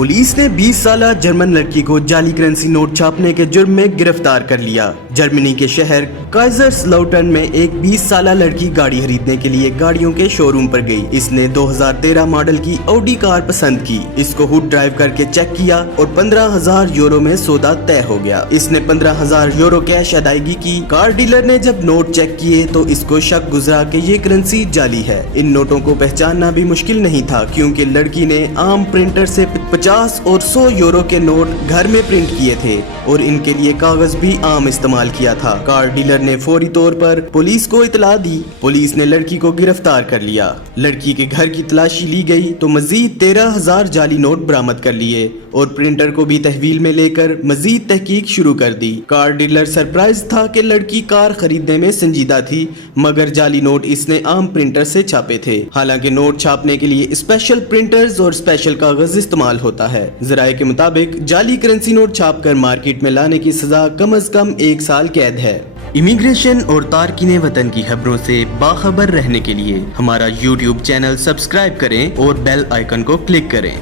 Police ने 20 साला German लड़की को जाली करेंसी नोट छापने के जुर्म में गिरफ्तार कर लिया। जर्मनी के शहर काइजरस्लाउटर्न में एक 20 साला लड़की गाड़ी खरीदने के लिए गाड़ियों के शोरूम पर गई। इसने 2013 मॉडल की ऑडी कार पसंद की। इसको हुड ड्राइव करके चेक किया और 15,000 यूरो में सौदा तय हो गया। इसने 15,000 यूरो कैश अदायगी की। कार डीलर ने जब नोट चेक किए तो इसको शक गुजरा कि ये करेंसी जाली है। इन नोटों को पहचानना भी मुश्किल नहीं था, क्योंकि लड़की ने आम प्रिंटर से 50 और 100 यूरो के नोट घर में प्रिंट किए थे और इनके लिए कागज भी आम इस्तेमाल किया था। कार डीलर ने फौरी तौर पर पुलिस को इतला दी। पुलिस ने लड़की को गिरफ्तार कर लिया। लड़की के घर की तलाशी ली गई तो मजीद 13,000 जाली नोट बरामद कर लिए और प्रिंटर को भी तहवील में लेकर मजीद तहकीक शुरू कर दी। कार डीलर सरप्राइज था कि लड़की कार खरीदने में संजीदा थी, मगर जाली नोट इसने आम प्रिंटर से छापे थे। हालांकि नोट छापने के लिए स्पेशल प्रिंटर्स और स्पेशल कागज इस्तेमाल होता है। जराये के मुताबिक जाली करेंसी नोट छाप कर मार्केट में लाने की सजा कम अज कम 1 साल कैद है। इमिग्रेशन और तारकीने वतन की खबरों से बाखबर रहने के लिए हमारा YouTube चैनल सब्सक्राइब करें और बेल आइकन को क्लिक करें।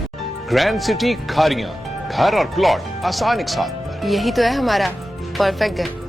ग्रैंड सिटी खारियां, घर और प्लॉट आसान एक साथ। यही तो है हमारा परफेक्ट घर।